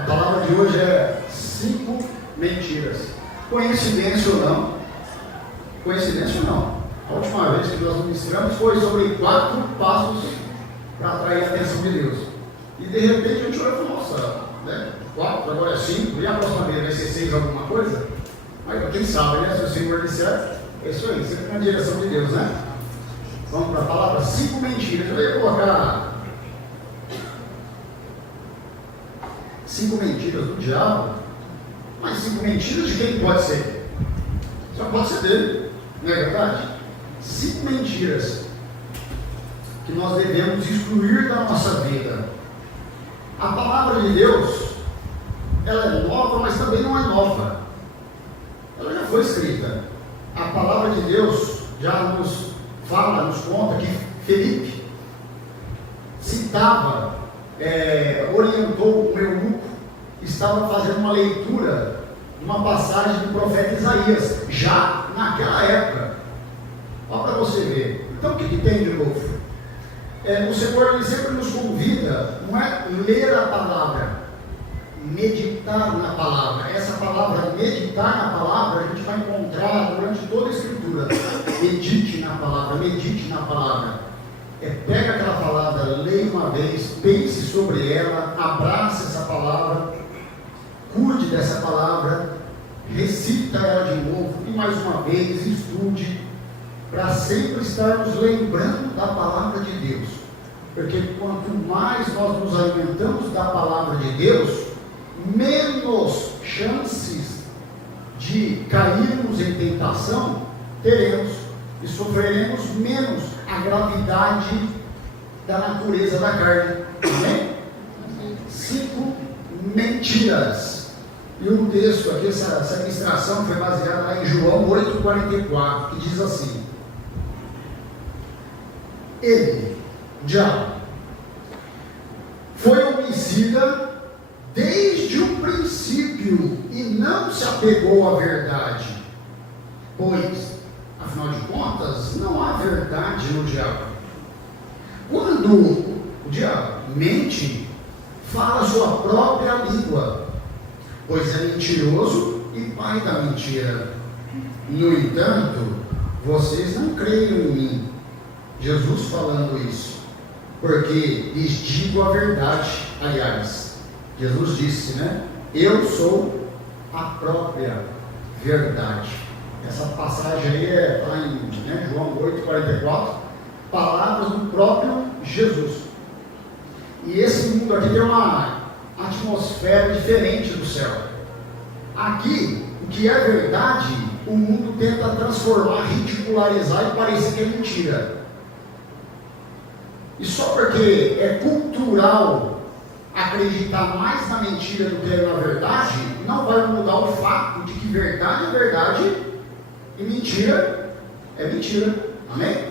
A palavra de hoje é 5 mentiras. Coincidência ou não? Coincidência ou não? A última vez que nós ministramos foi sobre 4 passos para atrair a atenção de Deus. E de repente a gente olha e fala, nossa, né? 4, agora é 5, e a próxima vez vai ser 6 alguma coisa? Mas quem sabe, né? Se o Senhor disser, é isso aí, sempre na direção de Deus, né? Vamos para a palavra 5 mentiras. Eu ia colocar 5 mentiras do diabo, mas 5 mentiras de quem pode ser? Só pode ser dele, não é verdade? 5 mentiras que nós devemos excluir da nossa vida. A palavra de Deus, ela é nova, mas também não é nova. Ela já foi escrita. A palavra de Deus já nos fala, nos conta que Felipe citava, orientou o eunuco, estava fazendo uma leitura de uma passagem do profeta Isaías, já naquela época. Olha para você ver. Então o que tem de novo? O Senhor ele sempre nos convida, não é ler a palavra, meditar na palavra. Essa palavra, meditar na palavra, a gente vai encontrar durante toda a Escritura. Medite na palavra, medite na palavra. Pega aquela palavra, leia uma vez, pense sobre ela, abrace essa palavra, cuide dessa palavra, recita ela de novo, e mais uma vez, estude, para sempre estarmos lembrando da palavra de Deus. Porque quanto mais nós nos alimentamos da palavra de Deus, menos chances de cairmos em tentação teremos e sofreremos menos a gravidade da natureza da carne. Amém? 5 mentiras. E o texto aqui, essa ministração foi baseada lá em João 8,44, que diz assim: ele, o diabo, foi homicida desde o princípio e não se apegou à verdade, pois, afinal de contas, não há verdade no diabo. Quando o diabo mente, fala sua própria língua, pois é mentiroso e pai da mentira. No entanto, vocês não creem em mim. Jesus falando isso, porque lhes digo a verdade. Aliás, Jesus disse, né? Eu sou a própria verdade. Essa passagem aí está em João 8,44, palavras do próprio Jesus. E esse mundo aqui tem uma atmosfera diferente do céu. Aqui, o que é verdade, o mundo tenta transformar, ridicularizar e parecer que é mentira. E só porque é cultural acreditar mais na mentira do que na verdade, não vai mudar o fato de que verdade é verdade e mentira é mentira. Amém?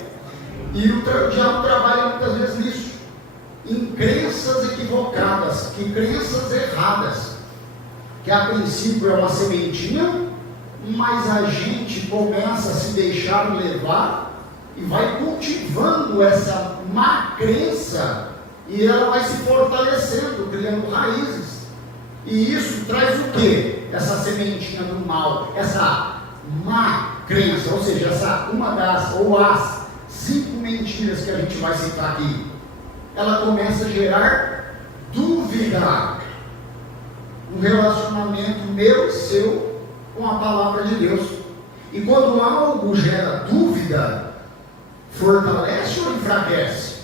E o diabo trabalha muitas vezes nisso, em crenças equivocadas, em crenças erradas, que a princípio é uma sementinha, mas a gente começa a se deixar levar e vai cultivando essa má crença, e ela vai se fortalecendo, criando raízes. E isso traz o quê? Essa sementinha do mal, essa má crença, ou seja, uma das, ou as 5 mentiras que a gente vai citar aqui, ela começa a gerar dúvida no relacionamento meu e seu com a palavra de Deus. E quando algo gera dúvida, fortalece ou enfraquece?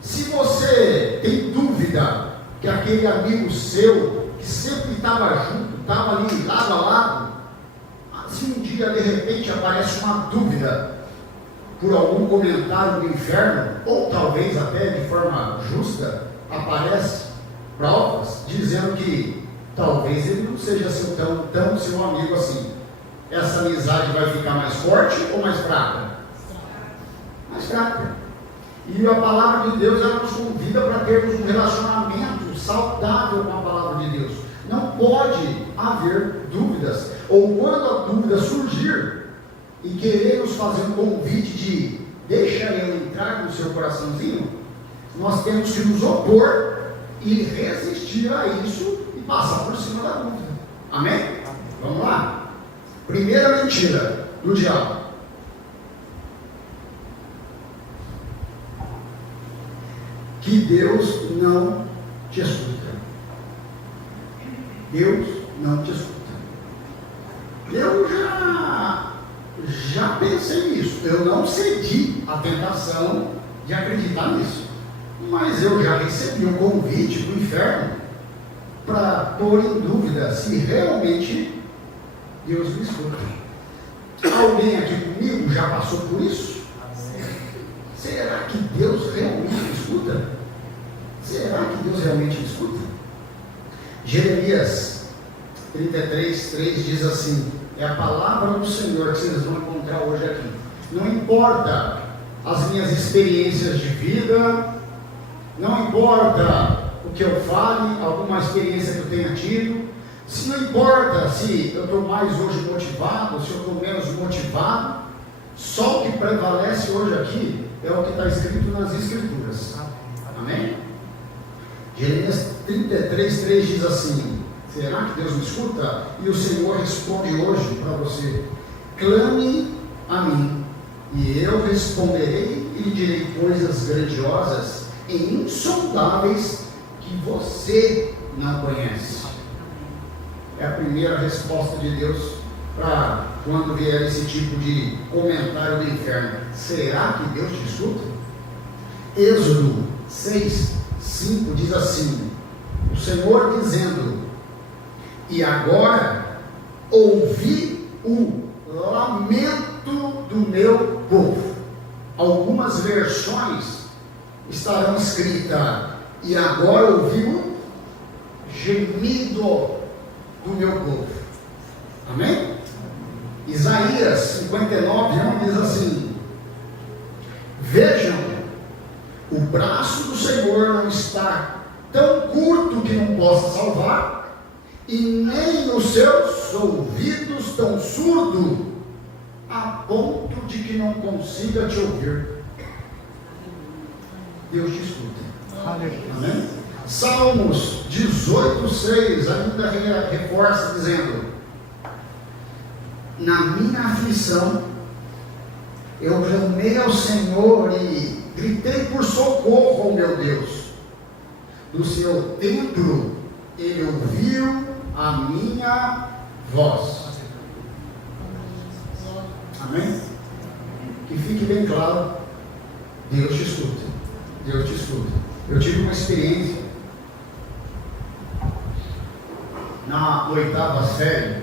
Se você tem dúvida que aquele amigo seu, que sempre estava junto, estava ali lado a lado, se um dia de repente aparece uma dúvida por algum comentário do inferno, ou talvez até de forma justa, aparece provas dizendo que talvez ele não seja tão seu amigo assim. Essa amizade vai ficar mais forte ou mais fraca? Mais fraca. E a palavra de Deus, ela nos convida para termos um relacionamento saudável com a palavra de Deus. Não pode haver dúvidas. Ou quando a dúvida surgir e querer nos fazer um convite de deixa eu entrar no seu coraçãozinho, nós temos que nos opor e resistir a isso e passar por cima da dúvida. Amém? Vamos lá? Primeira mentira do diabo. Que Deus não te escuta. Deus não te escuta. Eu já pensei nisso. Eu não cedi à tentação de acreditar nisso. Mas eu já recebi um convite do inferno para pôr em dúvida se realmente Deus me escuta. Alguém aqui comigo já passou por isso? Será que Deus realmente me escuta? Será que Deus realmente me escuta? Jeremias 33:3 diz assim, é a palavra do Senhor que vocês vão encontrar hoje aqui. Não importa as minhas experiências de vida, não importa o que eu fale, alguma experiência que eu tenha tido, se não importa se eu estou mais hoje motivado, se eu estou menos motivado, só o que prevalece hoje aqui é o que está escrito nas Escrituras. Amém? Jeremias 33:3 diz assim, será que Deus me escuta? E o Senhor responde hoje para você, clame a mim, e eu responderei e lhe direi coisas grandiosas e insondáveis que você não conhece. É a primeira resposta de Deus para quando vier esse tipo de comentário do inferno. Será que Deus te escuta? Êxodo 6:5 diz assim, o Senhor dizendo, e agora ouvi o lamento do meu povo. Algumas versões estarão escritas, e agora ouvi o gemido do meu povo. Amém? Isaías 59:1 diz assim, vejam, o braço do Senhor não está tão curto que não possa salvar, e nem os seus ouvidos tão surdos a ponto de que não consiga te ouvir. Deus te escuta. Amém? Salmos 18:6 ainda reforça dizendo, na minha aflição eu clamei ao Senhor e gritei por socorro ao meu Deus. Do seu templo ele ouviu a minha voz. Amém? Que fique bem claro, Deus te escuta. Deus te escuta. Eu tive uma experiência na 8ª série,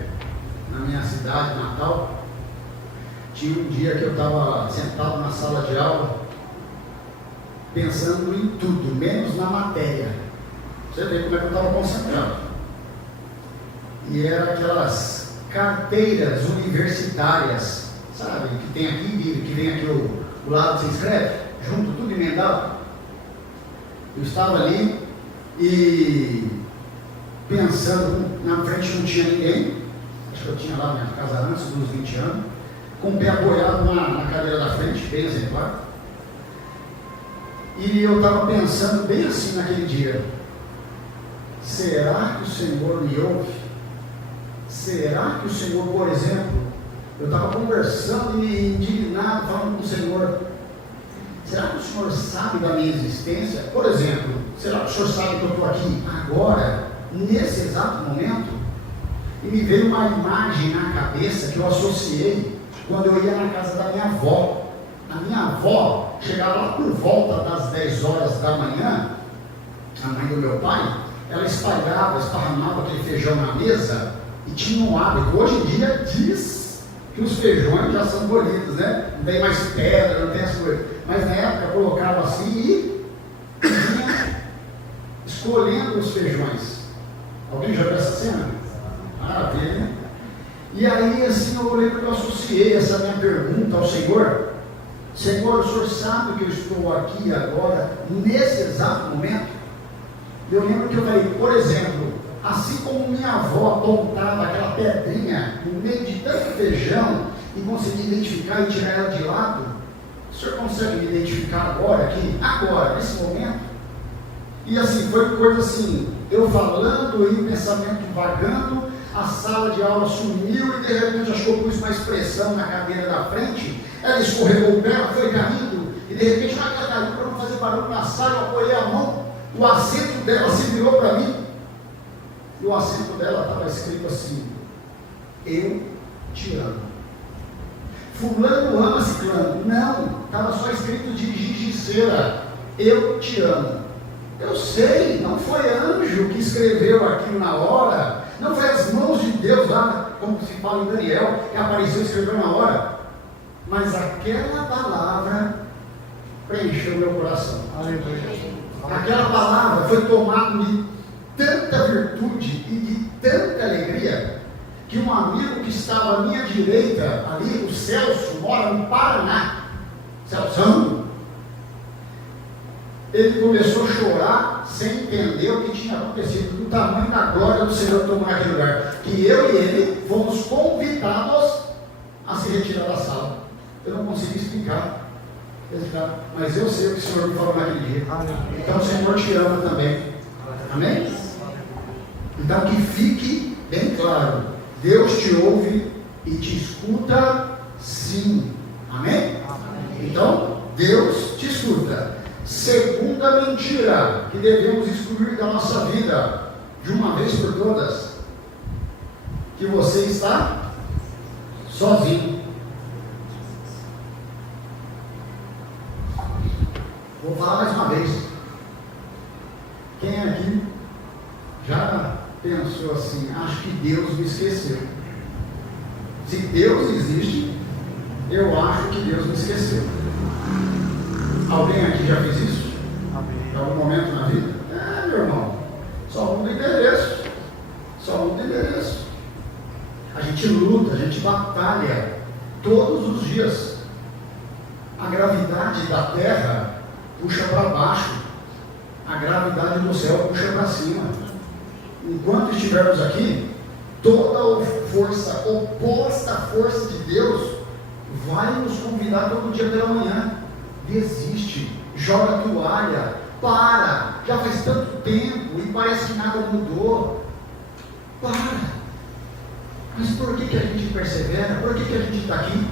na minha cidade natal. Tinha um dia que eu estava sentado na sala de aula, pensando em tudo, menos na matéria. Você vê como é que eu estava concentrado. E era aquelas carteiras universitárias, sabe, que tem aqui, que vem aqui o lado que você escreve, junto, tudo emendado. Eu estava ali e pensando, na frente não tinha ninguém, acho que eu tinha lá na minha casa antes dos 20 anos, com o pé apoiado na cadeira da frente, bem exemplar. E eu estava pensando bem assim naquele dia, será que o Senhor me ouve? Será que o Senhor, por exemplo, eu estava conversando e indignado, falando com o Senhor, será que o Senhor sabe da minha existência? Por exemplo, será que o Senhor sabe que eu estou aqui agora, nesse exato momento? E me veio uma imagem na cabeça que eu associei quando eu ia na casa da minha avó. A minha avó chegava lá por volta das 10 horas da manhã, a mãe do meu pai, ela esparramava aquele feijão na mesa e tinha um hábito. Hoje em dia diz que os feijões já são colhidos, né? Não tem mais pedra, não tem as coisas. Mas na época colocava assim e vinha escolhendo os feijões. Alguém já viu essa cena? Maravilha. E aí assim eu lembro que eu associei essa minha pergunta ao Senhor. Senhor, o Senhor sabe que eu estou aqui agora, nesse exato momento? Eu lembro que eu falei, por exemplo, assim como minha avó apontava aquela pedrinha no meio de tanto feijão e conseguia identificar e tirar ela de lado, o Senhor consegue me identificar agora, aqui, agora, nesse momento? E assim, foi coisa assim, eu falando e o pensamento vagando, a sala de aula sumiu e de repente acho que eu pus uma expressão na cadeira da frente, ela escorregou o pé, ela foi caindo, e de repente ela caiu para não fazer barulho na sala, eu apoiei a mão, o assento dela se virou para mim, e o assento dela estava escrito assim: eu te amo. Fulano ama ciclano. Não, estava só escrito de gigiceira: eu te amo. Eu sei, não foi anjo que escreveu aquilo na hora, não foi as mãos de Deus lá, como se fala em Daniel, que apareceu e escreveu na hora, mas aquela palavra preencheu meu coração. Aquela palavra foi tomada de tanta virtude e de tanta alegria, que um amigo que estava à minha direita, ali, o Celso, mora no Paraná, Celso, ele começou a chorar sem entender o que tinha acontecido, do tamanho da glória do Senhor tomar aquele lugar, que eu e ele fomos convidados a se retirar da sala. Eu não consegui explicar, mas eu sei o que o Senhor me falou naquele dia. Então o Senhor te ama também. Amém? Então que fique bem claro, Deus te ouve e te escuta sim. Amém? Então Deus te escuta. Segunda mentira que devemos excluir da nossa vida, de uma vez por todas, que você está sozinho. Vou falar mais uma vez. Quem aqui já pensou assim: acho que Deus me esqueceu? Se Deus existe, eu acho que Deus me esqueceu. Alguém aqui já fez isso? Em algum momento na vida? Meu irmão, só muda endereço. Só muda endereço. A gente luta, a gente batalha todos os dias. A gravidade da terra puxa para baixo, a gravidade do céu puxa para cima. Enquanto estivermos aqui, toda a força oposta à força de Deus vai nos convidar todo dia pela manhã. Desiste, joga a toalha, para, já faz tanto tempo e parece que nada mudou. Para. Mas por que a gente persevera? Por que a gente está aqui?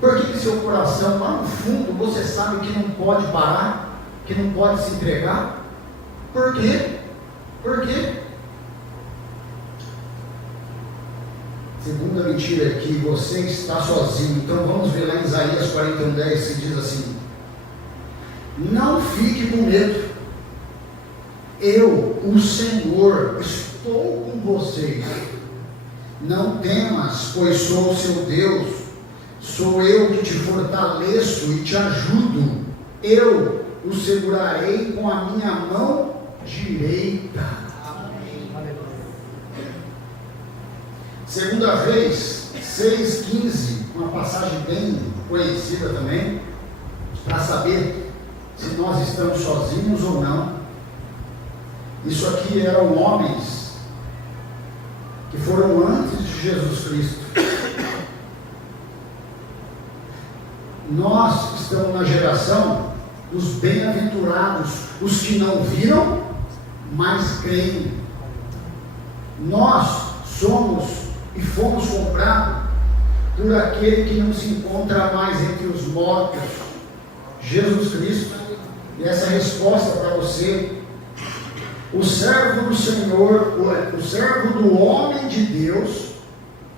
Por que seu coração, lá no fundo, você sabe que não pode parar, que não pode se entregar? Por quê? Por quê? Segunda mentira é que você está sozinho. Então vamos ver lá em Isaías 41:10, que diz assim: não fique com medo, eu, o Senhor, estou com vocês. Não temas, pois sou o seu Deus, sou eu que te fortaleço e te ajudo, eu o segurarei com a minha mão direita. Segunda Reis 6:15, uma passagem bem conhecida também, para saber se nós estamos sozinhos ou não. Isso aqui eram homens que foram antes de Jesus Cristo. Nós estamos na geração dos bem-aventurados, os que não viram, mas creem. Nós somos e fomos comprados por aquele que não se encontra mais entre os mortos, Jesus Cristo. E essa resposta para você: o servo do Senhor, o servo do homem de Deus,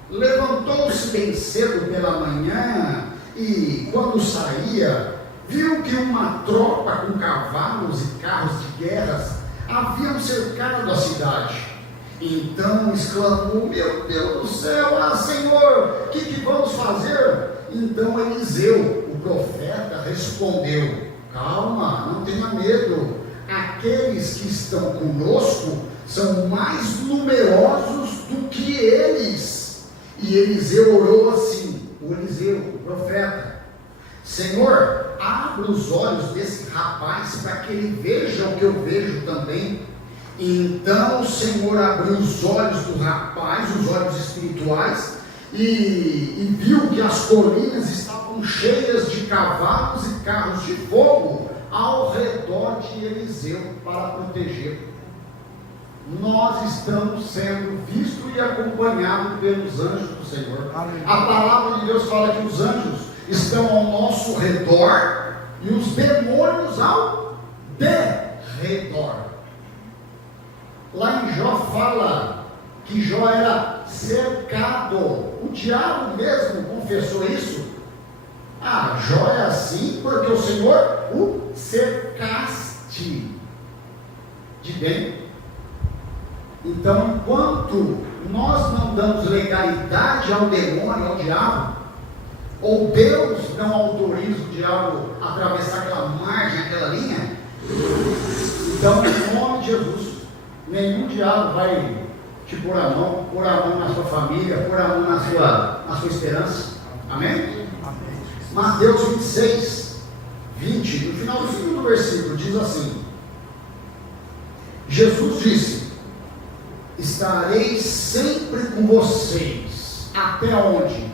levantou-se bem cedo pela manhã e, quando saía, viu que uma tropa com cavalos e carros de guerras haviam cercado a cidade. Então exclamou: meu Deus do céu, Senhor, o que vamos fazer? Então Eliseu, o profeta, respondeu: calma, não tenha medo, aqueles que estão conosco são mais numerosos do que eles. E Eliseu orou assim, o Eliseu, o profeta: Senhor, abra os olhos desse rapaz para que ele veja o que eu vejo também. Então o Senhor abriu os olhos do rapaz, os olhos espirituais, e viu que as colinas estavam cheias de cavalos e carros de fogo ao redor de Eliseu para protegê-lo. Nós estamos sendo vistos e acompanhados pelos anjos do Senhor. Amém. A palavra de Deus fala que os anjos estão ao nosso redor e os demônios ao derredor. Lá em Jó fala que Jó era cercado. O diabo mesmo confessou isso. Jó é assim porque o Senhor o cercaste de bem. Então, enquanto nós não damos legalidade ao demônio, ao diabo, ou Deus não autoriza o diabo a atravessar aquela margem, aquela linha, então, em nome de Jesus, nenhum diabo vai te pôr a mão na sua família, pôr a mão na sua esperança. Amém? Mateus 26, 20, no finalzinho do versículo, diz assim: Jesus disse: estarei sempre com vocês, até onde?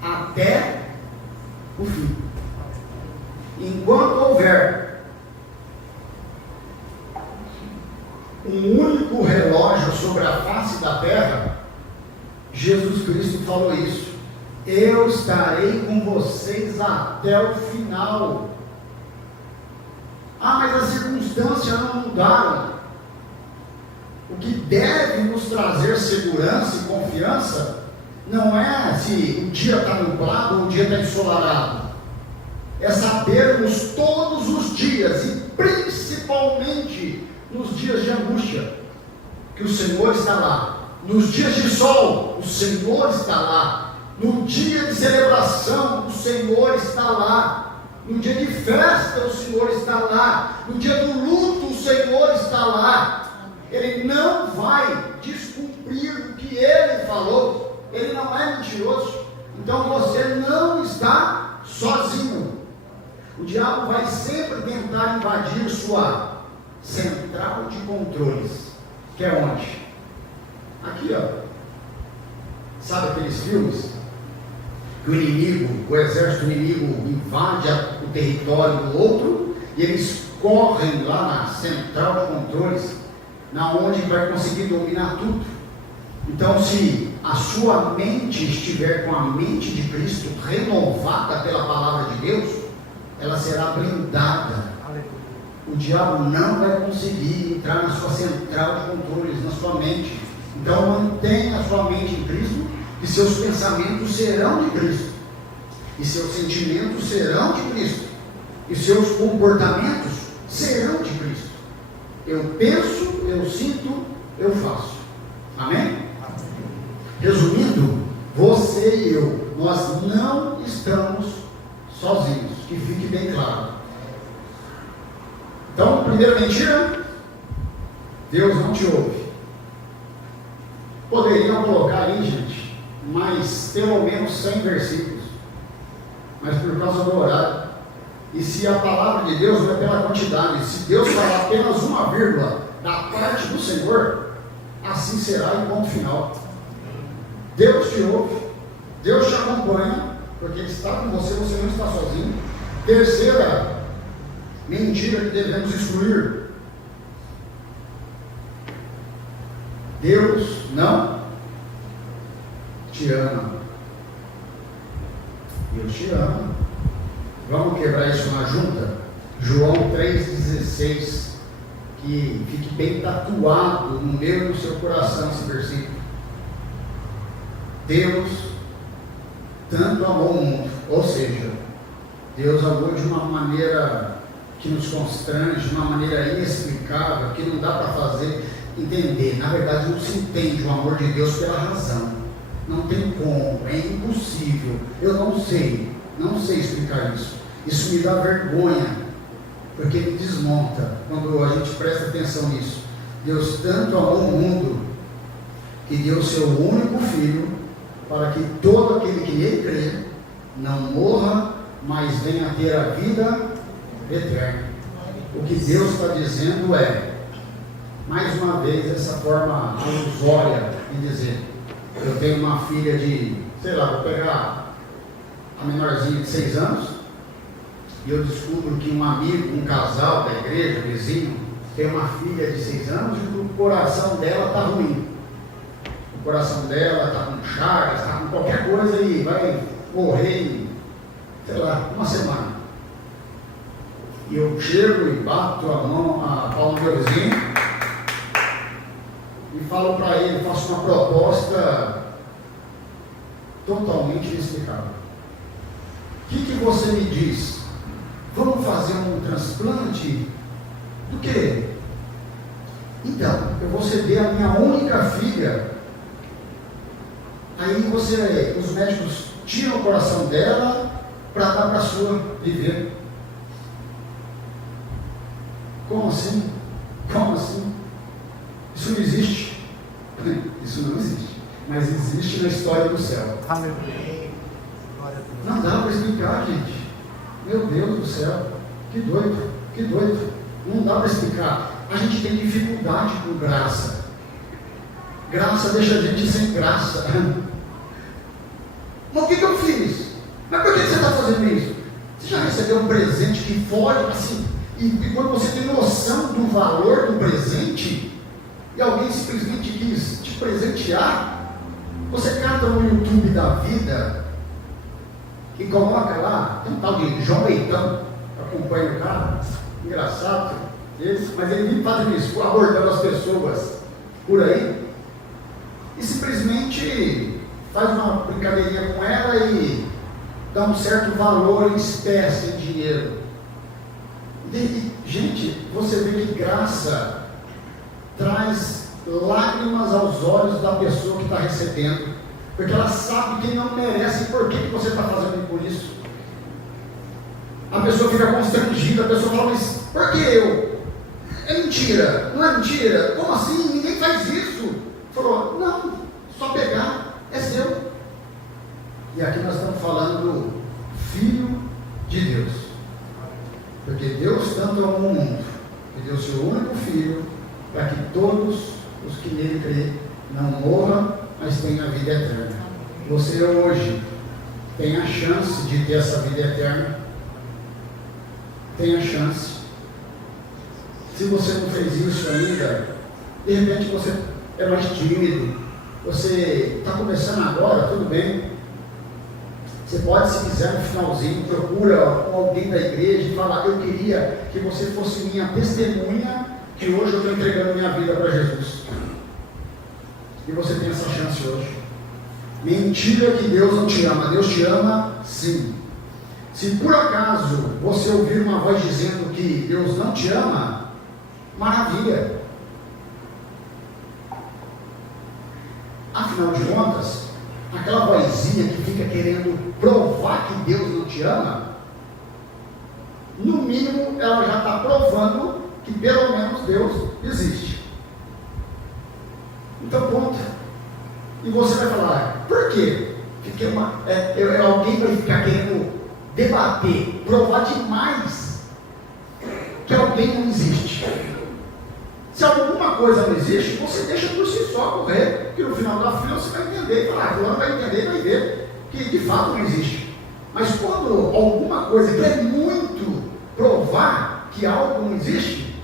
Até o fim. Enquanto houver um único relógio sobre a face da terra, Jesus Cristo falou isso: eu estarei com vocês até o final. Mas as circunstâncias não mudaram. O que deve nos trazer segurança e confiança não é se o dia está nublado ou o dia está ensolarado. É sabermos todos os dias, e principalmente nos dias de angústia, que o Senhor está lá. Nos dias de sol, o Senhor está lá. No dia de celebração, o Senhor está lá. No dia de festa, o Senhor está lá. No dia do luto, o Senhor está lá. Ele não vai descumprir o que Ele falou. Ele não é mentiroso. Então você não está sozinho. O diabo vai sempre tentar invadir sua central de controles. Que é onde? Aqui, ó. Sabe aqueles filmes? Que o inimigo, o exército inimigo invade o território do outro e eles correm lá na central de controles, na onde vai conseguir dominar tudo. Então, se a sua mente estiver com a mente de Cristo renovada pela palavra de Deus, ela será blindada. O diabo não vai conseguir entrar na sua central de controles, na sua mente. Então, mantenha a sua mente em Cristo, e seus pensamentos serão de Cristo, e seus sentimentos serão de Cristo, e seus comportamentos serão de Cristo. Eu penso, eu sinto, eu faço. Amém? Resumindo, você e eu, nós não estamos sozinhos, que fique bem claro. Então, primeira mentira: Deus não te ouve. Poderiam colocar aí, gente, mas pelo menos 100 versículos, mas por causa do horário. E se a palavra de Deus não é pela quantidade, se Deus falar apenas uma vírgula da parte do Senhor, assim será e ponto final. Deus te ouve, Deus te acompanha, porque Ele está com você, você não está sozinho. Terceira mentira que devemos excluir: Deus não te ama. Deus te ama. Vamos quebrar isso na junta? João 3,16, que fique bem tatuado no meu e no seu coração esse versículo. Deus tanto amou o mundo, ou seja, Deus amou de uma maneira que nos constrange, de uma maneira inexplicável, que não dá para fazer entender. Na verdade, não se entende o amor de Deus pela razão. Não tem como, é impossível. Eu não sei explicar isso. Isso me dá vergonha, porque me desmonta quando a gente presta atenção nisso. Deus tanto amou o mundo que deu o seu único filho, para que todo aquele que nele crê não morra, mas venha a ter a vida eterna. O que Deus está dizendo é, mais uma vez, essa forma ilusória de dizer: eu tenho uma filha de, sei lá, vou pegar a menorzinha de 6 anos, e eu descubro que um amigo, um casal da igreja, um vizinho, tem uma filha de 6 anos e o coração dela está ruim. O coração dela está com chagas, está com qualquer coisa e vai morrer em, sei lá, uma semana. E eu chego e bato a palma do meu vizinho e falo para ele, faço uma proposta totalmente inexplicável. O que você me diz? Vamos fazer um transplante? Do quê? Então, eu vou ceder a minha única filha. Aí os médicos tiram o coração dela para dar para a sua viver. Como assim? Como assim? Isso não existe. Isso não existe. Mas existe na história do céu. Não dá para explicar, gente. Meu Deus do céu. Que doido, que doido. Não dá para explicar. A gente tem dificuldade com graça. Graça deixa a gente sem graça. Mas o que eu fiz? Mas por que você está fazendo isso? Você já recebeu um presente que foge assim? E quando você tem noção do valor do presente, e alguém simplesmente quis te presentear, você cata no YouTube da vida e coloca lá, tem um tal de João Leitão, acompanha o cara, engraçado, mas ele vive fazendo isso, abordando as pessoas por aí, e simplesmente faz uma brincadeirinha com ela e dá um certo valor em espécie, em dinheiro. E, gente, você vê que graça traz lágrimas aos olhos da pessoa que está recebendo, porque ela sabe que não merece. Por que você está fazendo por isso? A pessoa fica constrangida, a pessoa fala, mas por que eu? É mentira, não é mentira? Como assim? Ninguém faz isso. Falou, não, só pegar, é seu. E aqui nós estamos falando do Filho de Deus, porque Deus tanto amou o mundo, que deu seu único Filho, para que todos os que nele crêem não morram, mas tenham a vida eterna. Você hoje tem a chance de ter essa vida eterna. Tem a chance. Se você não fez isso ainda, de repente você é mais tímido, você está começando agora, tudo bem. Você pode, se quiser, no finalzinho, procura alguém da igreja e fala, eu queria que você fosse minha testemunha, que hoje eu estou entregando minha vida para Jesus. E você tem essa chance hoje. Mentira que Deus não te ama. Deus te ama, sim. Se por acaso você ouvir uma voz dizendo que Deus não te ama, maravilha. Afinal de contas, aquela vozinha que fica querendo provar que Deus não te ama, no mínimo ela já está provando que pelo menos Deus existe. Então, ponto. E você vai falar, por quê? Porque alguém vai ficar querendo debater, provar demais que alguém não existe. Se alguma coisa não existe, você deixa por si só correr, que no final da fila você vai entender, e falar, fulano vai entender, vai ver que de fato não existe. Mas quando alguma coisa quer muito provar que algo não existe,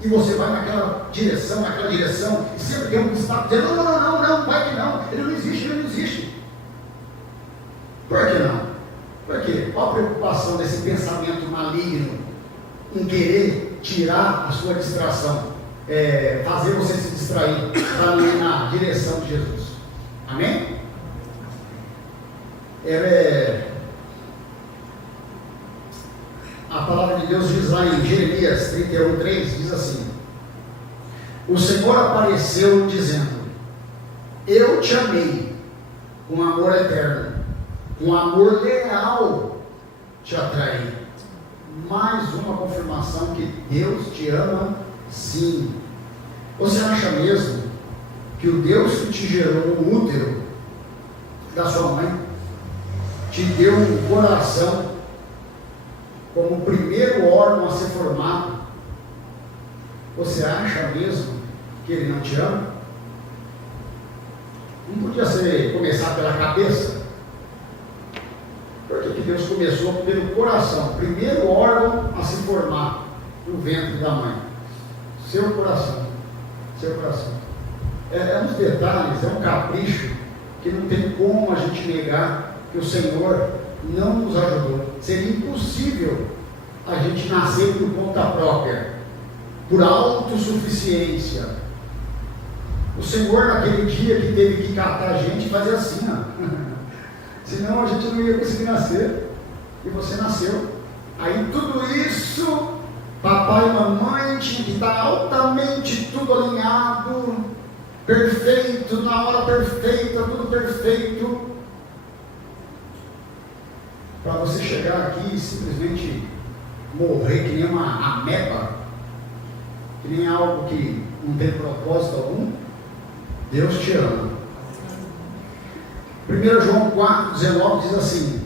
e você vai naquela direção, e sempre tem um que está dizendo, não, vai que não, ele não existe. Por que não? Por quê? Qual a preocupação desse pensamento maligno em querer tirar a sua distração? Fazer você se distrair para ir na direção de Jesus. Amém? A palavra de Deus diz lá em Jeremias 31:3, diz assim: o Senhor apareceu dizendo, eu te amei com amor eterno, com amor leal te atraí. Mais uma confirmação que Deus te ama, sim. Você acha mesmo que o Deus que te gerou no útero da sua mãe te deu um coração como o primeiro órgão a ser formado? Você acha mesmo que Ele não te ama? Não podia começar pela cabeça? Por que que Deus começou pelo coração, primeiro órgão a se formar no ventre da mãe. Seu coração. Seu coração. É uns detalhes, é um capricho que não tem como a gente negar que o Senhor não nos ajudou. Seria impossível a gente nascer por conta própria, por autossuficiência. O Senhor, naquele dia que teve que catar a gente, fazia assim, ó. Senão a gente não ia conseguir nascer. E você nasceu. Aí tudo isso, papai e mamãe tinha que estar altamente tudo alinhado, perfeito, na hora perfeita, tudo perfeito, para você chegar aqui e simplesmente morrer que nem uma ameba, que nem algo que não tem propósito algum. Deus te ama. 1 João 4,19 diz assim: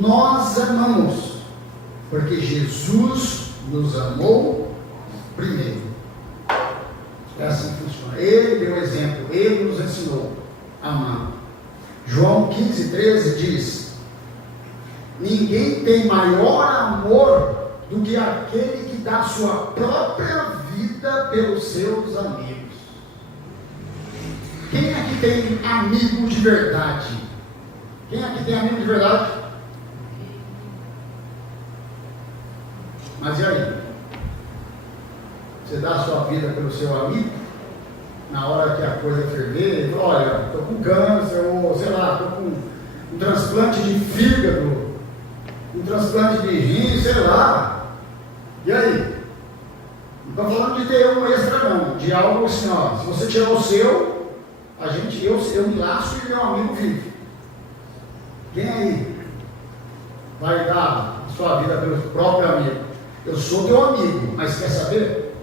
nós amamos porque Jesus nos amou primeiro. É assim que funciona. Ele deu exemplo, ele nos ensinou a amar. João 15,13 diz: ninguém tem maior amor do que aquele que dá sua própria vida pelos seus amigos. Quem aqui tem amigo de verdade? Quem aqui tem amigo de verdade? Mas e aí? Você dá a sua vida pelo seu amigo? Na hora que a coisa ferver, ele fala: olha, estou com câncer, ou sei lá, estou com um transplante de fígado, um transplante de rim, sei lá. E aí? Não estou falando de ter um extra não, de algo assim, ó, se você tirar o seu, eu me laço e meu amigo vive. Quem aí vai dar a sua vida pelo próprio amigo? Eu sou teu amigo, mas quer saber?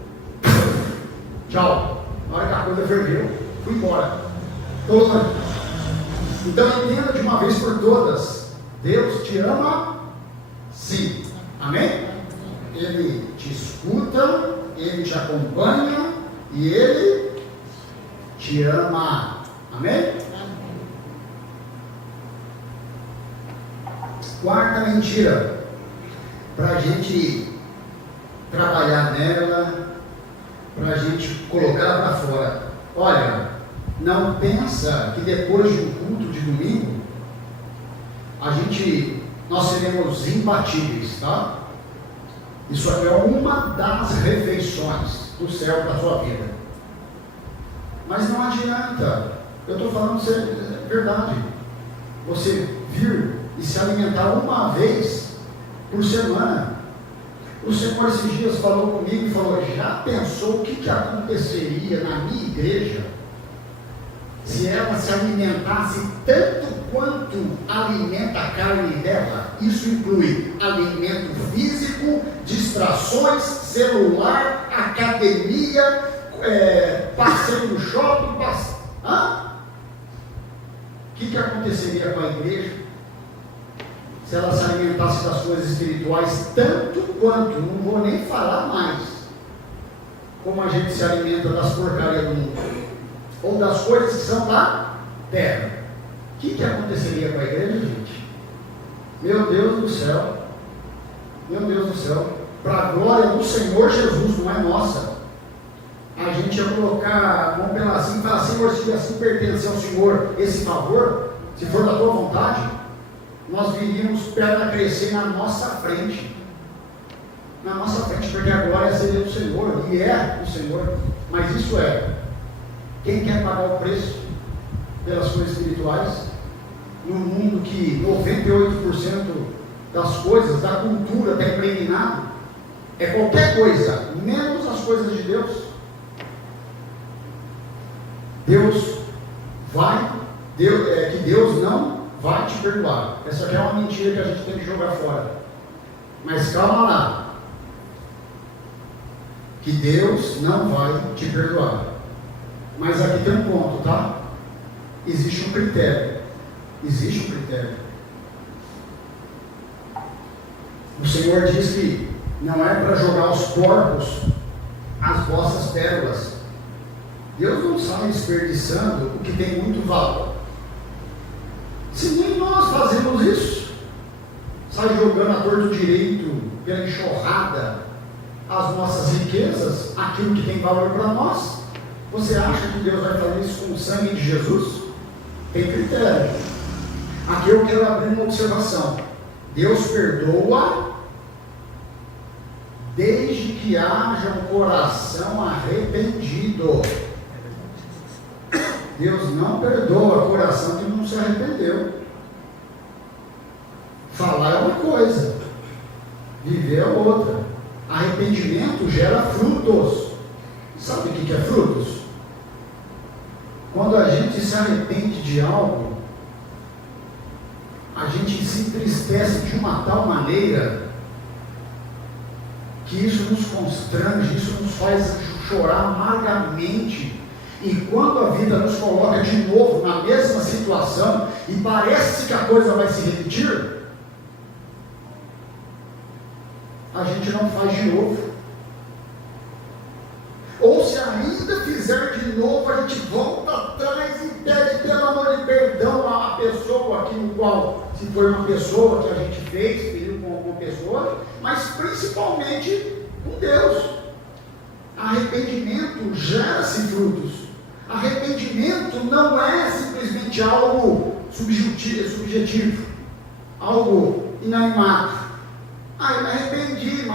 Tchau. Na hora que a coisa ferveu, fui embora. Então entenda de uma vez por todas: Deus te ama sim. Amém? Ele te escuta, ele te acompanha e ele te ama. Amém? Quarta mentira, para a gente trabalhar nela, para a gente colocar para fora. Olha, não pensa que depois de um culto de domingo nós seremos imbatíveis, tá? Isso aqui é uma das refeições do céu para a sua vida. Mas não adianta, eu estou falando verdade, você vir e se alimentar uma vez por semana. O Senhor esses dias falou comigo e falou: já pensou o que aconteceria na minha igreja se ela se alimentasse tanto quanto alimenta a carne dela? Isso inclui alimento físico, distrações, celular, academia, passeio no shopping, o que aconteceria com a igreja se ela se alimentasse das coisas espirituais tanto quanto, não vou nem falar mais, como a gente se alimenta das porcarias do mundo, ou das coisas que são da terra? O que aconteceria com a igreja, gente? Meu Deus do céu, meu Deus do céu, para a glória do Senhor Jesus, não é nossa, a gente ia colocar a mão pela assim e falar: Senhor, se assim pertencer ao Senhor esse favor, se for da tua vontade, nós viríamos pedra crescer na nossa frente, porque a glória seria do Senhor, e é do Senhor. Mas isso quem quer pagar o preço pelas coisas espirituais, num mundo que 98% das coisas, da cultura está impregnado, é qualquer coisa, menos as coisas de Deus. Que Deus não vai te perdoar. Essa aqui é uma mentira que a gente tem que jogar fora. Mas calma lá, que Deus não vai te perdoar. Mas aqui tem um ponto, tá? Existe um critério. O Senhor diz que não é para jogar aos porcos as vossas pérolas. Deus não sai desperdiçando o que tem muito valor. Se nem nós fazemos isso, vai jogando a torto direito, pela enxurrada, as nossas riquezas, aquilo que tem valor para nós. Você acha que Deus vai fazer isso com o sangue de Jesus? Tem critério. Aqui eu quero abrir uma observação. Deus perdoa desde que haja um coração arrependido. Deus não perdoa coração que não se arrependeu. Falar é uma coisa, viver é outra. Arrependimento gera frutos. Sabe o que é frutos? Quando a gente se arrepende de algo, a gente se entristece de uma tal maneira que isso nos constrange, isso nos faz chorar amargamente. E quando a vida nos coloca de novo na mesma situação e parece que a coisa vai se repetir, a gente não faz de novo. Ou se ainda fizer de novo, a gente volta atrás e pede pelo amor de perdão à pessoa aqui no qual, se foi uma pessoa que a gente fez, feriu com alguma pessoa, mas principalmente com Deus. Arrependimento gera-se frutos. Arrependimento não é simplesmente algo subjetivo, algo inanimado. Eu me arrependi,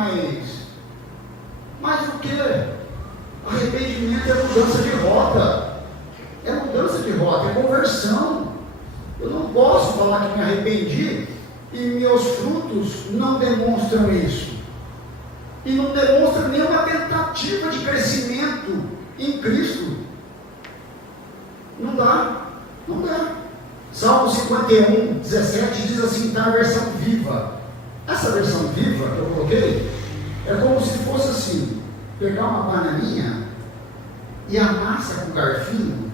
mas o que? Arrependimento é mudança de rota, é conversão. Eu não posso falar que me arrependi e meus frutos não demonstram isso, e não demonstram nenhuma tentativa de crescimento em Cristo. Não dá. Salmo 51, 17 diz assim, está a versão viva. Essa versão viva que eu coloquei é como se fosse assim: pegar uma bananinha e amassa com garfinho,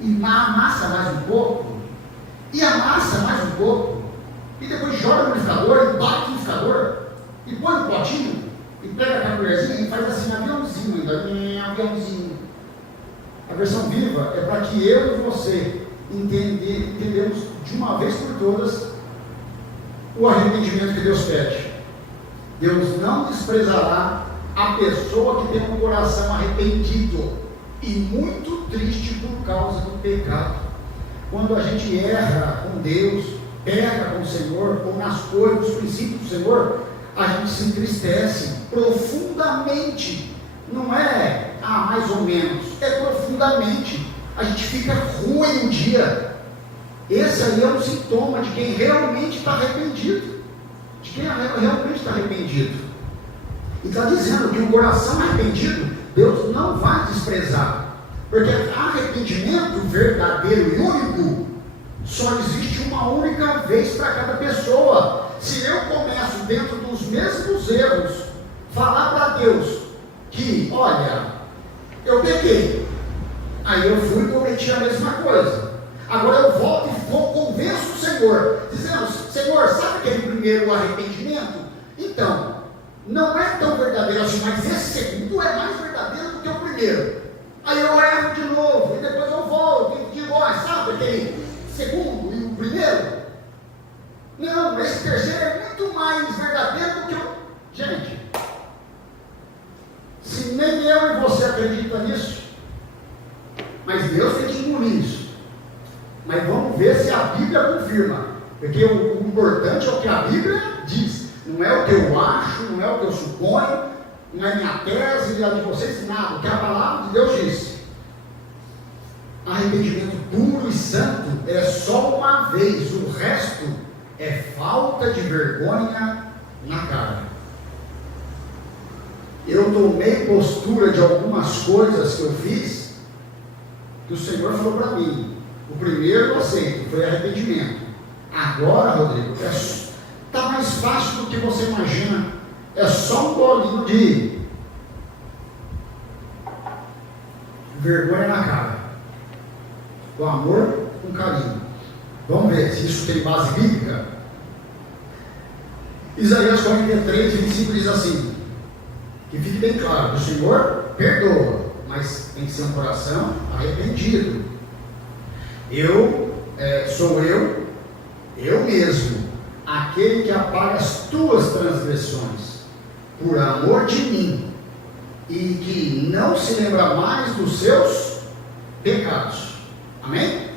e amassa mais um pouco, e amassa mais um pouco, e depois joga no liquidificador, e bate no liquidificador, e põe no potinho, e pega a colherzinha e faz assim, aviãozinho ainda, aviãozinho. A versão viva é para que eu e você entendemos de uma vez por todas o arrependimento que Deus pede. Deus não desprezará a pessoa que tem um coração arrependido e muito triste por causa do pecado. Quando a gente erra com Deus, erra com o Senhor, ou nas coisas, nos princípios do Senhor, a gente se entristece profundamente. Não é mais ou menos, é profundamente. A gente fica ruim um dia. Esse aí é um sintoma de quem realmente está arrependido. De quem realmente está arrependido. E está dizendo que o coração arrependido, Deus não vai desprezar. Porque arrependimento verdadeiro e único só existe uma única vez para cada pessoa. Se eu começo dentro dos mesmos erros, falar para Deus que, olha, eu pequei, aí eu fui e cometi a mesma coisa. Agora eu volto e convenço o Senhor, dizendo: Senhor, sabe aquele primeiro arrependimento? Então, não é tão verdadeiro assim, mas esse segundo é mais verdadeiro do que o primeiro. Aí eu erro de novo, e depois eu volto e digo: sabe aquele segundo e o primeiro? Não, esse terceiro é muito mais verdadeiro do que o... Gente, se nem eu e você acreditam nisso, mas Deus tem que engolir isso. Mas vamos ver se a Bíblia confirma, porque o importante é o que a Bíblia diz, não é o que eu acho, não é o que eu suponho, não é minha tese, não é de vocês, nada, o que a palavra de Deus diz. Arrependimento puro e santo é só uma vez, o resto é falta de vergonha na cara. Eu tomei postura de algumas coisas que eu fiz, que o Senhor falou para mim. O primeiro eu aceito, foi arrependimento. Agora, Rodrigo, está mais fácil do que você imagina. É só um bolinho de vergonha na cara. Com amor, com carinho. Vamos ver se isso tem base bíblica. Isaías 43, 25 diz assim, que fique bem claro: o Senhor perdoa, mas tem que ser um coração arrependido. Sou eu mesmo, aquele que apaga as tuas transgressões, por amor de mim, e que não se lembra mais dos seus pecados. Amém?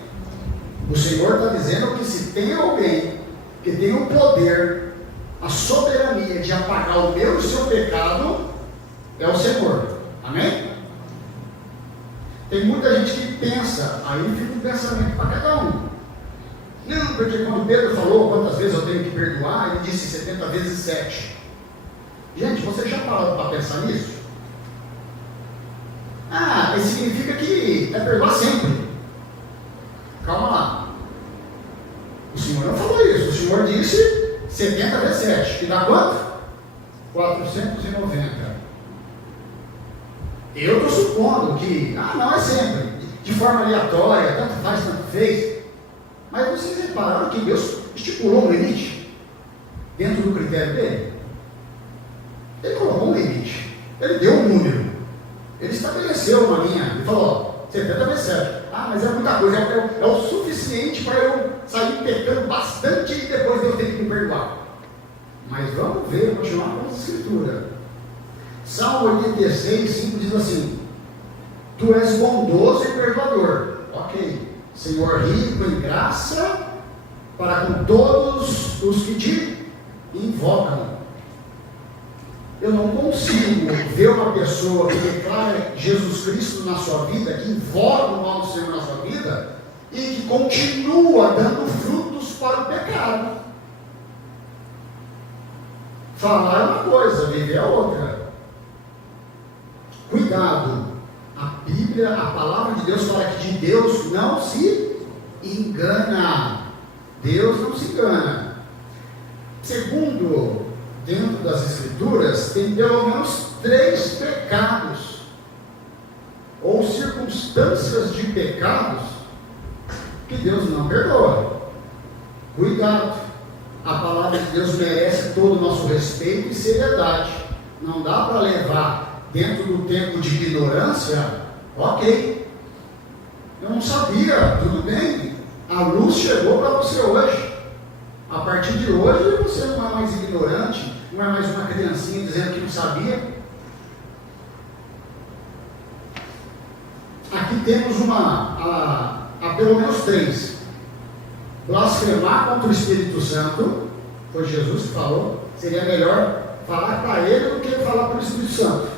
O Senhor está dizendo que se tem alguém que tem o poder, a soberania de apagar o meu e o seu pecado, é o Senhor. Amém? Tem muita gente que pensa, aí fica um pensamento para cada um. Não, porque quando Pedro falou quantas vezes eu tenho que perdoar, ele disse 70 vezes 7. Gente, você já parou para pensar nisso? Ah, isso significa que é perdoar sempre. Calma lá. O Senhor não falou isso. O Senhor disse 70 vezes 7. Que dá quanto? 490. Eu estou supondo que, não é sempre, de forma aleatória, tanto faz, tanto fez. Mas vocês repararam que Deus estipulou um limite dentro do critério dele? Ele colocou um limite. Ele deu um número. Ele estabeleceu uma linha. Ele falou, 70 vezes 7. Mas é muita coisa. É o suficiente para eu sair pecando bastante e depois Deus ter que me perdoar. Mas vamos ver, continuar com a escritura. Salmo 86, 5 diz assim: Tu és bondoso e perdoador. Ok. Senhor rico em graça para com todos os que te invocam. Eu não consigo ver uma pessoa que declara Jesus Cristo na sua vida, que invoca o nome do Senhor na sua vida, e que continua dando frutos para o pecado. Falar é uma coisa, viver é outra. Cuidado. A Bíblia, a palavra de Deus fala que de Deus não se engana. Deus não se engana. Segundo, dentro das Escrituras, tem pelo menos 3 pecados, ou circunstâncias de pecados, que Deus não perdoa. Cuidado. A palavra de Deus merece todo o nosso respeito e seriedade. Não dá para levar dentro do tempo de ignorância. Ok, eu não sabia, tudo bem, a luz chegou para você hoje. A partir de hoje você não é mais ignorante, não é mais uma criancinha dizendo que não sabia. Aqui temos pelo menos 3. Blasfemar contra o Espírito Santo, foi Jesus que falou, seria melhor falar para ele do que falar para o Espírito Santo.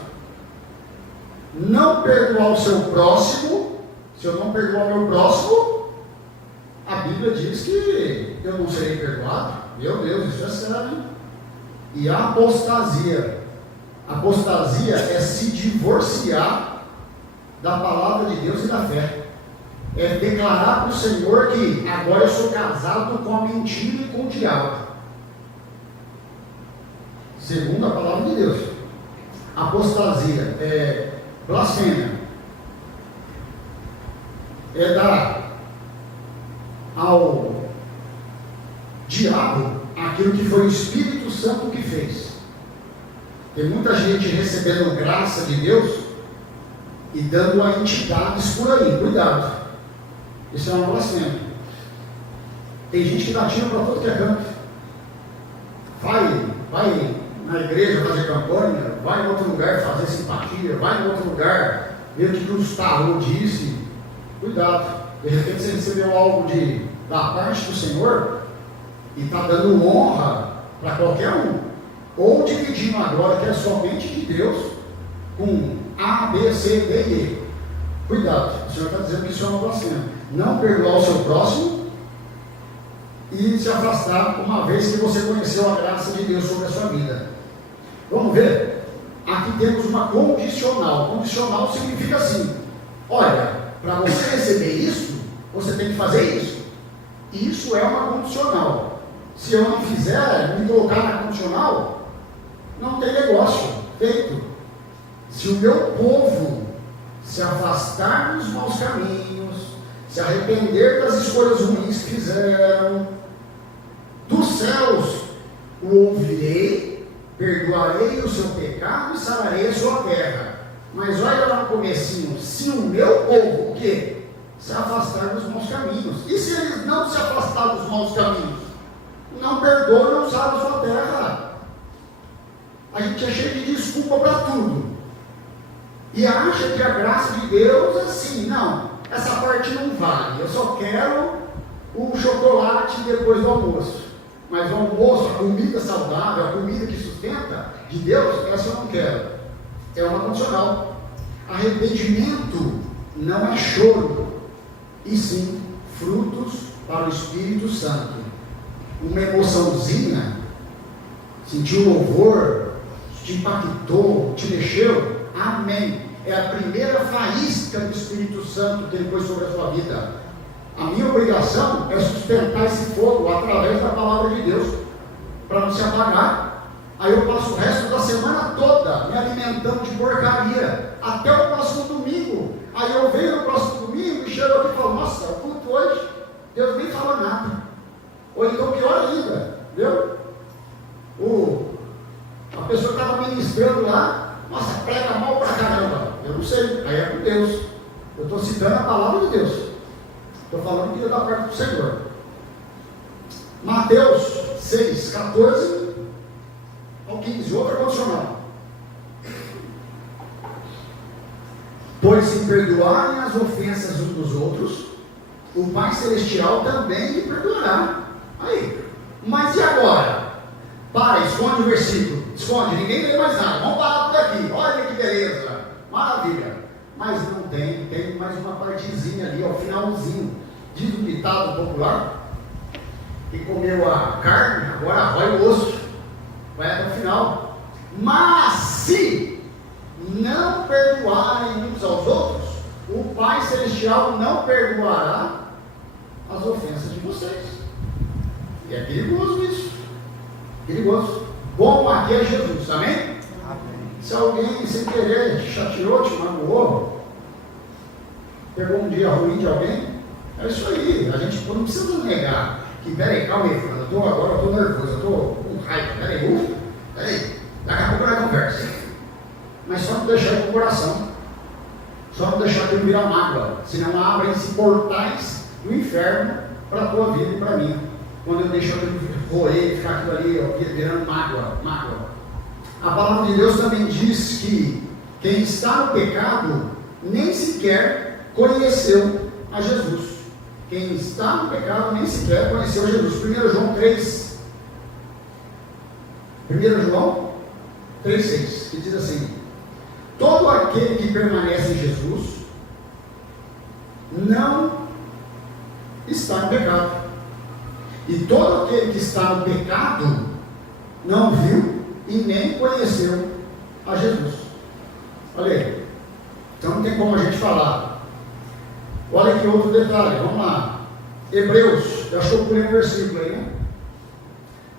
Não perdoar o seu próximo. Se eu não perdoar o meu próximo, a Bíblia diz que eu não serei perdoado. Meu Deus, isso é sério, hein? E a apostasia. Apostasia é se divorciar da palavra de Deus e da fé. É declarar para o Senhor que agora eu sou casado com a mentira e com o diabo. Segundo a palavra de Deus. Apostasia é blasfêmia. É dar ao diabo aquilo que foi o Espírito Santo que fez. Tem muita gente recebendo graça de Deus e dando a entidades por aí. Cuidado. Isso é uma blasfêmia. Tem gente que dá tiro para todo que é canto. Vai na igreja fazer campanha, vai em outro lugar fazer simpatia, vai em outro lugar ver o que o tarô disse. Cuidado. De repente você recebeu algo da parte do Senhor e está dando honra para qualquer um, ou dividindo a glória que é somente de Deus com A, B, C, D e E. Cuidado. O Senhor está dizendo que isso é uma blasfêmia. Não perdoar o seu próximo e se afastar uma vez que você conheceu a graça de Deus sobre a sua vida. Vamos ver? Aqui temos uma condicional. Condicional significa assim: olha, para você receber isso, você tem que fazer isso. Isso é uma condicional. Se eu não fizer, me colocar na condicional, não tem negócio feito. Se o meu povo se afastar dos maus caminhos, se arrepender das escolhas ruins que fizeram, dos céus o ouvirei, perdoarei o seu pecado e sararei a sua terra. Mas olha lá no comecinho: se o meu povo, o quê? Se afastar dos maus caminhos. E se eles não se afastar dos maus caminhos? não perdoa, não salva a sua terra. A gente é cheio de desculpa para tudo. E acha que a graça de Deus é assim, não, essa parte não vale, eu só quero o chocolate depois do almoço. Mas o almoço, a comida saudável, a comida que sustenta de Deus, essa eu não quero. É uma condicional. Arrependimento não é choro, e sim frutos para o Espírito Santo. Uma emoçãozinha, sentiu louvor, te impactou, te mexeu, amém. É a primeira faísca do Espírito Santo que ele pôs sobre a sua vida. A minha obrigação é sustentar esse fogo através da palavra de Deus, para não se apagar. Aí eu passo o resto da semana toda me alimentando de porcaria, até o próximo domingo. Aí eu venho no próximo domingo e chego aqui e falo, nossa, o culto hoje, Deus nem falou nada. Ou então pior ainda, viu? A pessoa que estava ministrando lá, nossa, prega mal pra caramba. Eu não sei, aí é com Deus. Eu estou citando a palavra de Deus. Estou falando que ia dar parte do Senhor. Mateus 6, 14 ao 15, outra condicional. Pois se perdoarem as ofensas uns dos outros, o Pai Celestial também lhe perdoará. Aí, mas e agora? Para, esconde o versículo. Esconde, ninguém lê mais nada. Vamos parar por aqui. Olha que beleza. Maravilha. Mas não tem mais uma partezinha ali, ó, finalzinho. Diz um ditado popular, que comeu a carne, agora rói o osso. Vai até o final. Mas se não perdoarem uns aos outros, o Pai Celestial não perdoará as ofensas de vocês. E é perigoso isso. Perigoso. Bom aqui é Jesus, amém? Amém. Se alguém sem querer te chateou, te magoou, pegou um dia ruim de alguém, é isso aí. A gente não precisa negar que, peraí, calma aí, agora eu estou nervoso, eu estou com raiva, peraí, daqui a pouco nós conversa. Mas só não deixar ir com o coração, só não deixar aquilo virar mágoa, senão abrem-se portais do inferno para a tua vida e para a minha. Quando eu deixo aquilo roer, ficar aquilo ali, ó, virando mágoa. A palavra de Deus também diz que quem está no pecado nem sequer conheceu a Jesus. Quem está no pecado nem sequer conheceu a Jesus. 1 João 3. 1 João 3,6, que diz assim: todo aquele que permanece em Jesus não está no pecado. E todo aquele que está no pecado não viu e nem conheceu a Jesus. Olha aí. Então não tem como a gente falar. Olha aqui outro detalhe, vamos lá. Hebreus, já achou por um versículo aí, né?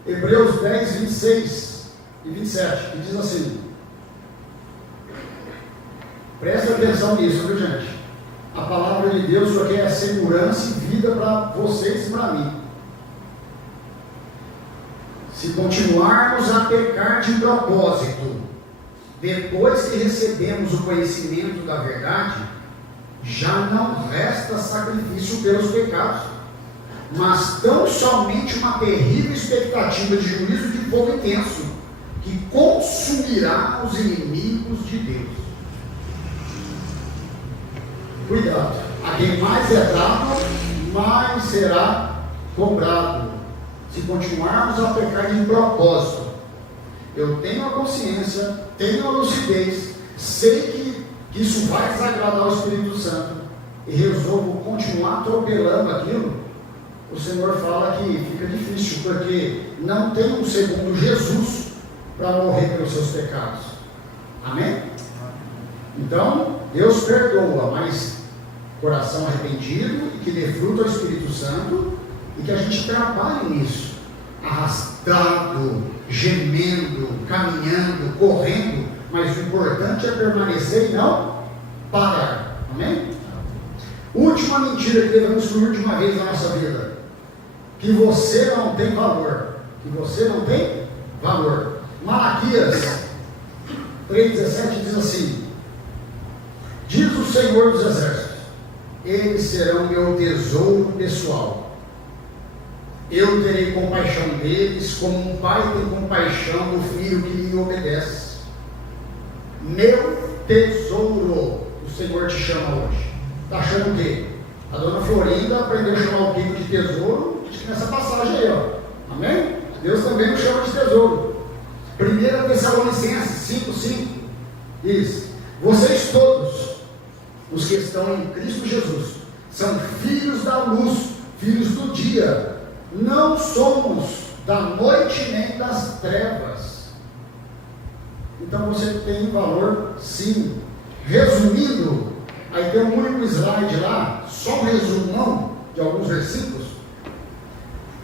Hebreus 10, 26 e 27, que diz assim. Presta atenção nisso, viu, gente? A palavra de Deus só quer segurança e vida para vocês e para mim. Se continuarmos a pecar de propósito, depois que recebemos o conhecimento da verdade, já não resta sacrifício pelos pecados, mas tão somente uma terrível expectativa de juízo de fogo intenso, que consumirá os inimigos de Deus. Cuidado, a quem mais é dado, mais será cobrado. Se continuarmos a pecar de propósito, eu tenho a consciência, tenho a lucidez, sei que isso vai desagradar o Espírito Santo, e resolvo continuar atropelando aquilo, o Senhor fala que fica difícil, porque não tem um segundo Jesus para morrer pelos seus pecados. Amém? Então, Deus perdoa, mas coração arrependido e que dê fruto ao Espírito Santo, e que a gente trabalhe nisso, arrastado, gemendo, caminhando, correndo, mas o importante é permanecer e não parar. Amém? Última mentira que devemos excluir de uma vez na nossa vida: que você não tem valor. Que você não tem valor. Malaquias 3,17 diz assim: diz o Senhor dos Exércitos, eles serão meu tesouro pessoal, eu terei compaixão deles, como um pai tem compaixão do filho que lhe obedece. Meu tesouro, o Senhor te chama hoje. Está achando o quê? A dona Florinda aprendeu a chamar o Kiko de tesouro nessa passagem aí, ó. Amém? Deus também nos chama de tesouro. 1 Tessalonicenses 5,5 diz: vocês todos, os que estão em Cristo Jesus, são filhos da luz, filhos do dia. Não somos da noite nem das trevas. Então você tem valor, sim. Resumindo, aí tem um único slide lá, só um resumão de alguns versículos.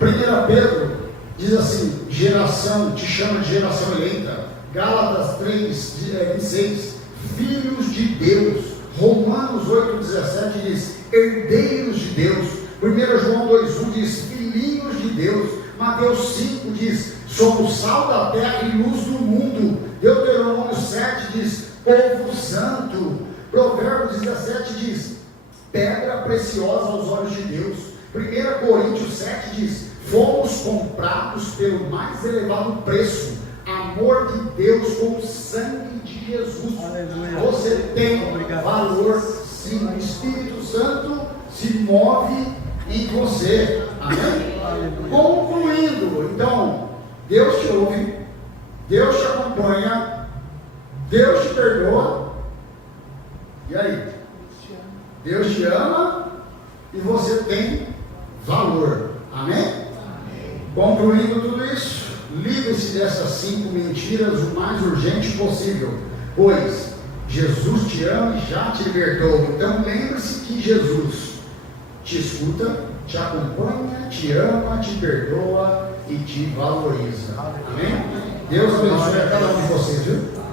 1 Pedro diz assim: geração, te chama de geração eleita. Gálatas 3:26, filhos de Deus. Romanos 8:17 diz: herdeiros de Deus. 1 João 2:1 diz: filhinhos de Deus. Mateus 5 diz: somos sal da terra e luz do mundo. Deuteronômio 7 diz: povo santo. Provérbios 17 diz: pedra preciosa aos olhos de Deus. 1 Coríntios 7 diz: fomos comprados pelo mais elevado preço, amor de Deus com o sangue de Jesus. Aleluia. Você tem valor, sim. O Espírito Santo se move em você. Amém? Aleluia. Concluindo, então, Deus te ouve, Deus te acompanha, Deus te perdoa. E aí? Deus te ama e você tem valor. Amém? Concluindo tudo isso, livre-se dessas 5 mentiras o mais urgente possível, pois Jesus te ama e já te libertou. Então lembre-se que Jesus te escuta, te acompanha, te ama, te perdoa e te valoriza. Amém? Deus abençoe a cada um de vocês, viu?